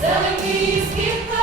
Selling these gift.